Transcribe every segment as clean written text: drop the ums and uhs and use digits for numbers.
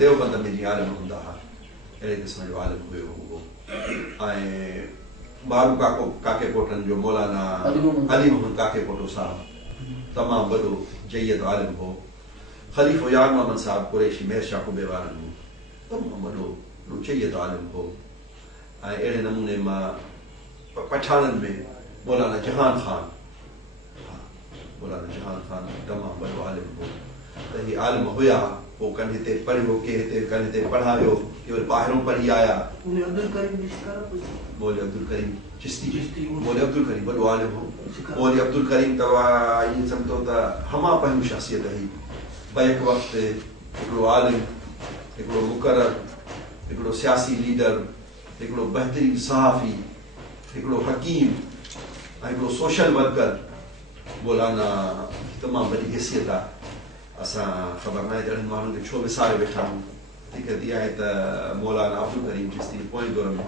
देवबंद में जी आलिम हूंदा हुआ अहिड़े क़िस्म जो आलिम हुयो उहो ऐं बारू काके कोटनि जो मौलाना अली मोहम्मद काके कोटो साहब तमामु वॾो जय्यद आलिम हो ख़लीफ़ो यार मोहम्मद साहब कुरैशी मेहर शाह कुबे वारनि तमामु वॾो जय्यद आलिम हो ऐं अहिड़े नमूने मां पठाननि में मौलाना जहान ख़ान तमामु वॾो आलिम हो त ही आलिम हुया पोइ कनि हिते पढ़ियो के हिते कनि हिते पढ़ायो के वरी ॿाहिरों पढ़ी आया मौलवी अब्दुल करीम चिश्ती मौलवी अब्दुल करीम वॾो आलिम हो मौलवी अब्दुल करीम त ईअं सम्झो त हमा पंहिंजूं शख़्सियत हुई बैक वक़्तु हिकिड़ो आलिम हिकिड़ो मुक़रर हिकिड़ो सियासी लीडर हिकिड़ो बहितरीन सहाफ़ी हिकिड़ो हकीम ऐं हिकिड़ो सोशल वर्कर मौलाना तमामु वॾी हैसियत आहे असां ख़बर न आहे त अहिड़नि माण्हुनि खे छो विसारे वेठा आहियूं दिक़त इहा आहे त मौलाना अब्दुल करीम चिश्ती पोएं दौर में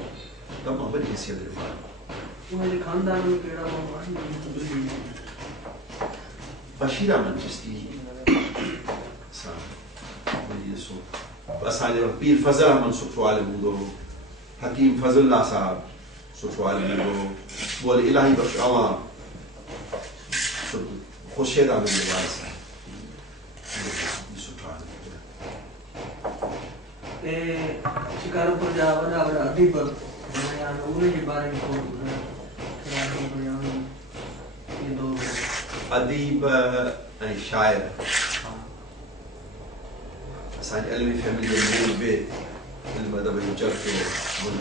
तमामु वॾी हैसियत जो बशीर अहमद चिश्ती असांजो पीर फज़ल अहमद सुठो आलिम हूंदो हो हकीम फज़लुल्लाह साहब सुठो आलिम हूंदो हो मौलवी इलाही बख़्श अवां ख़ुर्शीद अहमद लिबास सुठो आलिम शिकारपुर जा वॾा वॾा अदीब उन्हनि जे बारे में अदीब ऐं शाइर असांजी अलवी फैमिली जो मूल बि इल्म अदब जो चर्चो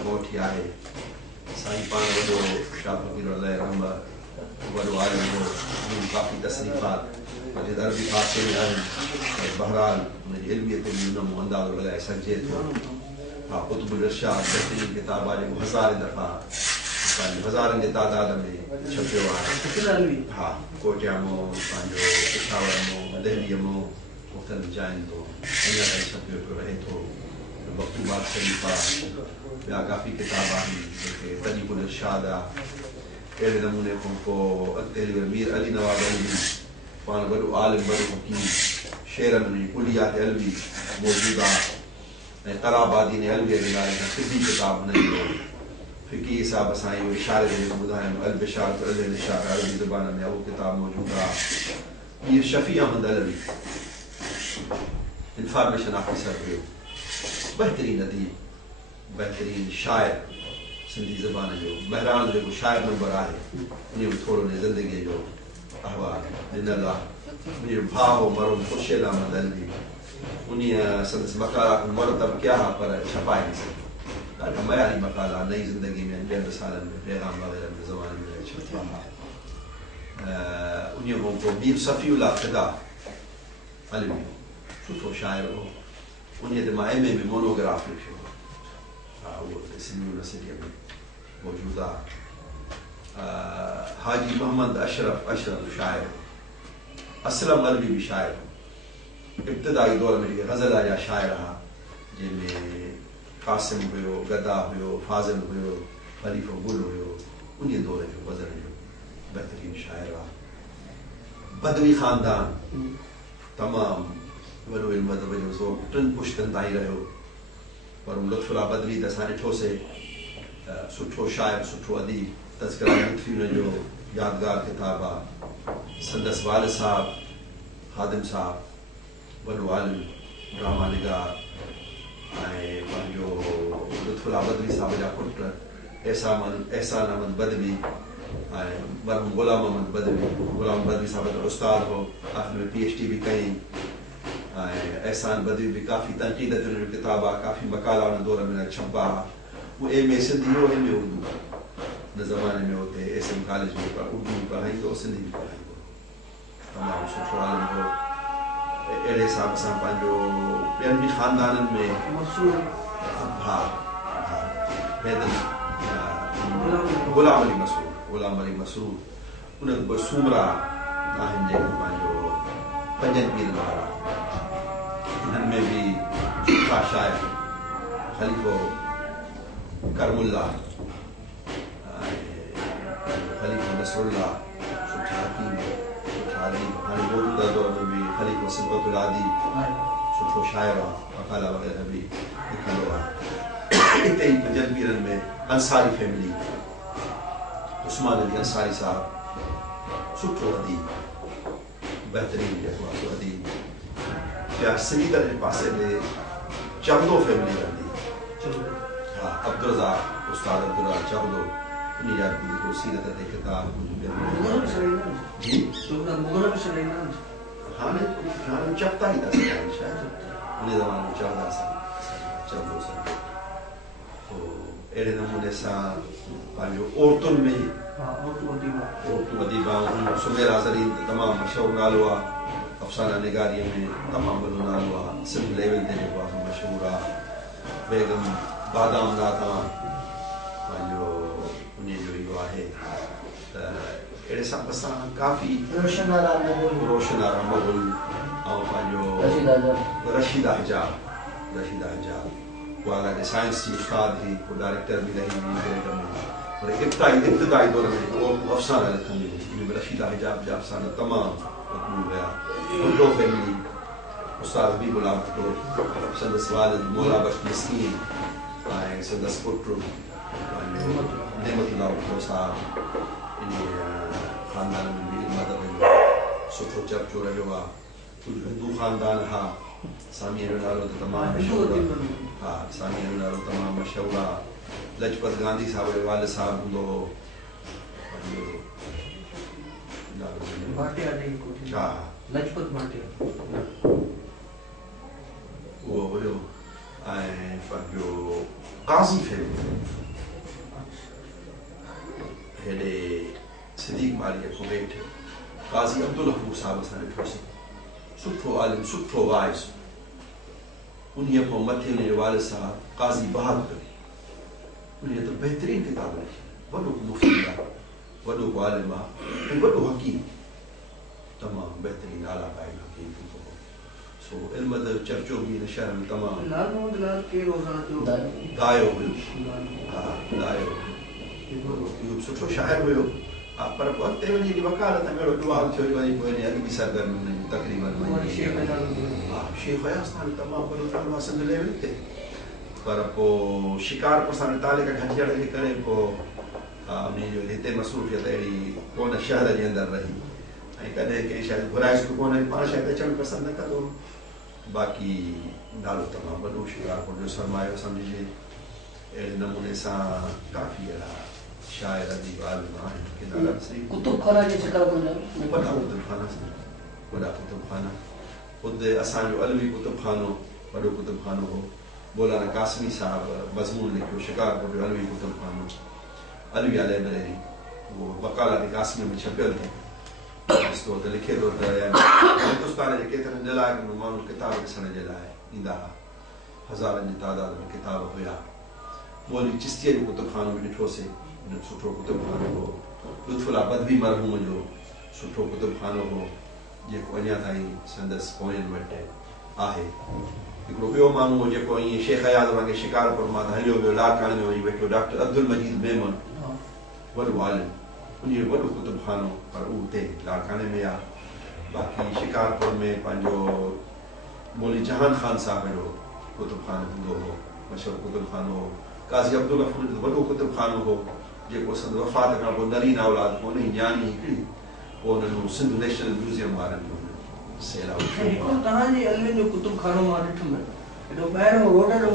मुल्क ई आहे साईं पाण वॾो शाह फ़क़ीर अलाह रहम वॾो आलिम हो काफ़ी तसरीफ़ात मजिद अरबी फ़ारसी में आहिनि बहरहाल हुनजी इल्मीअ ते बि उन अंदाज़ो लॻाए सघिजे थो हा कुतुबुल इरशाद बहितरीन किताब आहे जेको हज़ारनि जे तादाद में छपियो आहे हा कोटिया मां पंहिंजो पेशावर मां दिल्लीअ मां मुख़्तलिफ़ जायुनि तो अञा ताईं छपियो पियो रहे थो मकतूबात शरीफ़ा ॿिया काफ़ी किताब आहिनि जेके तरीक़ुल इरशाद आहे अहिड़े नमूने खां पोइ अॻिते मीर अली नवाब अलवी पाण वॾो आलिम वॾो हकीम शेरनि में कुलियात अलवी मौजूदु आहे ऐं तराबादी ने अलवीअ जे नाले सां सिधी किताब हुनजी फ़िकी हिसाब सां इहो इशारे ते जेको ॿुधायूं अल बिशारत अल इशारा अरबी ज़बान में उहो किताब मौजूदु आहे मीर शफ़ी अहमद अलवी इंफॉर्मेशन ऑफिसर हुयो बहितरीन अदीब बहितरीन शाइर सिंधी ज़बान जो बहरान जेको शाइर नंबर आहे उन में थोरो ने ज़िंदगीअ जो अहवाल ॾिनल आहे उनजो भाउ हो मरहूम ख़ुर्शीद अहमद अलवी उन संदसि मकाला मुरतब कया हुआ पर छपाए न सघियो ॾाढा मयारी मकाला नई ज़िंदगी में ॿियनि सालनि में पैगाम वग़ैरह में ज़माने में छपिया उन खां पोइ मीर सफ़ीउल्लाह फ़िदा अलवी सुठो शाइर हो उन ते मां MA में मोनोग्राफ लिखियो हा उहो सिंधी यूनिवर्सिटीअ में मौजूदु आहे हाजी मोहम्मद अशरफ शाइर असलम अलवी भी शाइर इब्तिदाई दौर में जेके ग़ज़ल जा शाइर हुआ जंहिंमें कासिम हुयो गदा हुयो फाज़िल हुयो ख़लीफ़ो गुल हुयो उन दौर जो ग़ज़ल जो बहितरीन शाइर आहे बदवी ख़ानदान तमामु वॾो इल्म अदब जो सो टिनि पुश्तनि ताईं रहियो पर लुत्फुल्लाह बदवी त असां ॾिठोसीं सुठो शाइर सुठो अदीब तज़किरा लुत्फ़ी हुनजो यादगार किताब आहे संदसि वालिद साहब ख़ादिम साहब वॾो आलिम ड्रामा निगार ऐं पंहिंजो लुत्फुल्लाह बदवी साहब जा पुट एहसान अहमद बदवी ऐं मरहूम ग़ुलाम अहमद बदवी साहब जो उस्ताद हो आख़िर में PhD भी कई ऐं एहसान बदवी भी काफ़ी तनक़ीद ते हुनजो किताब आहे काफ़ी मकाला हुन दौर में छपा वो MA सिंधी हो MA उर्दू हुन ज़माने में हुते SM कॉलेज में उर्दू भी पढ़ाईंदो सिंधी भी पढ़ाईंदो तमामु सुठो आलिम हो अहिड़े हिसाब सां पंहिंजो ॿियनि बि ख़ानदाननि में हा ग़ुलाम अली मसूद उन खां पोइ सूमरा आहिनि जेके पंहिंजो पंजनि पीरनि वारा इन्हनि में बि सुठा शाइर ख़लीफ़ो करमुल्ला ख़लीफ़ो नसरुल्ला सुठा हकीम सुठा अदीब हाणे मौजूदा दौर में बि ख़लीफ़ो सिबतुल आदी सुठो शाइर आहे मकाला वग़ैरह बि लिखंदो आहे हिते ई पंजनि पीरनि में अंसारी फैमिली उस्मान अली अंसारी साहब सुठो अदीब बहितरीन जेको आहे सो अदीब या श्रीनगर जे पासे में चवदो फैमिली रहंदी हाँ अब्दुल रज़ाक उस्ताद अब्दुल रज़ाक चवदो उन जा जेको सीरत ते किताब जी हाणे चपता ई था सघनि शायदि उन ज़माने में चवंदा चवंदो सभु पोइ अहिड़े नमूने सां पंहिंजो औरतुनि में औरतूं अदीबा सुमेरा ज़रीन तमामु मशहूरु नालो आहे अफ़साना निगारीअ में तमामु वॾो नालो आहे सिंध लेवल ते जेको आहे मशहूरु आहे बेगम बादाम नाथा पंहिंजो उन जो इहो आहे त अहिड़े हिसाब सां काफ़ी रोशन आरा मुग़ल ऐं पंहिंजो रशीदा हिजाब उहा अलाए साइंस जी उस्ताद हुई को डायरेक्टर बि रही हुई ग्रेड में पर इब्तिदाई दौर में उहो अफ़साना लिखंदी हुई उन में रशीदा हिजाब जा अफ़साना तमामु मक़बूल हुया भुट्टो फैमिली उस्ताद हबीब गुलाम भुट्टो संदसि वालिद मौला बख्श मिस्कीन ऐं संदसि पुटु नेमतुल्लाह भुट्टो साहब इन ख़ानदान में बि इल्म सुठो चर्चो रहियो आहे कुझु हिंदू ख़ानदान हा सामीअ जो नालो त तमामु मशहूरु आहे हाँ सामीअ जो नालो तमामु मशहूरु आहे लजपत गांधी साहब जो वालिद साहब हूंदो हो हा उहो हुयो ऐं पंहिंजो काज़ी फैमिली हेॾे सिद्दीक़ मारीअ खां वेठि काज़ी अब्दुल हफूज़ साहब असां ॾिठोसीं सुठो आलिम सुठो वाइस उन्हीअ खां मथे उनजे वालिद साहब काज़ी बहादुर उन्हीअ त बहितरीन किताब लिखी वॾो मुफ़्ती आहे वॾो आलिम आहे ऐं वॾो हकीम तमामु बहितरीन आला क़ाइल हकीम थींदो सो इल्म जो चर्चो बि हिन शहर में तमामु दायो हुयो हा दायो इहो सुठो शाइर हुयो हा पर पोइ अॻिते वञी वकालत में अहिड़ो दुआ थियो वरी पोइ वञी अॻु बि सरगर्मी हुनजी तक़रीबन हा शेख हयास्तान तमामु वॾो नालो आहे सिंध लेवल ते पर पोइ शिकारपुर सां तालिक घटिजण जे करे पोइ उन जो हिते मसरूफ़ियत अहिड़ी कोन शहर जे अंदरि रही ऐं कॾहिं कंहिं शायदि घुराइश कोन्हे पाण शायदि अचणु पसंदि न कंदो बाक़ी नालो तमामु वॾो शिकारपुर जो सरमायो सम्झिजे अहिड़े नमूने सां काफ़ी अहिड़ा शाइर अदीब आलिम आहिनि कुतुबखाना जे वॾा कुतुबखाना ख़ुदि असांजो अलवी कुतुबखानो वॾो कुतुबखानो हो मौलाना कासमी साहब मज़मून लिखियो शिकारपुर जो अलवी कुतुबखानो अलविया लाइब्रेरी उहो वकालत कासमी में छपियल अथई त लिखे थो त हिंदुस्तान जे केतिरनि इलाइक़नि में माण्हू किताब ॾिसण जे लाइ ईंदा हुआ हज़ारनि जी तादाद में किताब हुया मौलवी चिश्तीअ जो कुतुबखानो बि ॾिठोसीं सुठो कुतुबखानो हो लुत्फुल्ला बदवी मरहूम जो सुठो कुतुबखानो हो जेको अञा ताईं संदसि पोयनि वटि आहे हिकिड़ो ॿियो माण्हू हो जेको ईअं शेख हयात वांगुरु शिकारपुर मां त हलियो वियो लाड़काणे में वञी वेठो डॉक्टर अब्दुल मजीद मेमन वॾो आलिम उनजो वॾो कुतुबखानो पर उहो हुते लाड़काणे में आहे बाक़ी शिकारपुर में पंहिंजो मौली जहान ख़ान साहिब जो कुतुबखानो हूंदो हो मशहूरु कुतुबखानो हो काज़ी अब्दुल गफ़ूर जो वॾो कुतुबखानो हो जेको संदि वफ़ात खां पोइ नरीन औलाद कोन्हे न्याणी हिकिड़ी पोइ उन्हनि सिंध नेशनल म्यूज़ियम वारनि तव्हांजे अलवे जो कुतुबखानो मां ॾिठुमि हेॾो ॿाहिरों रोडनि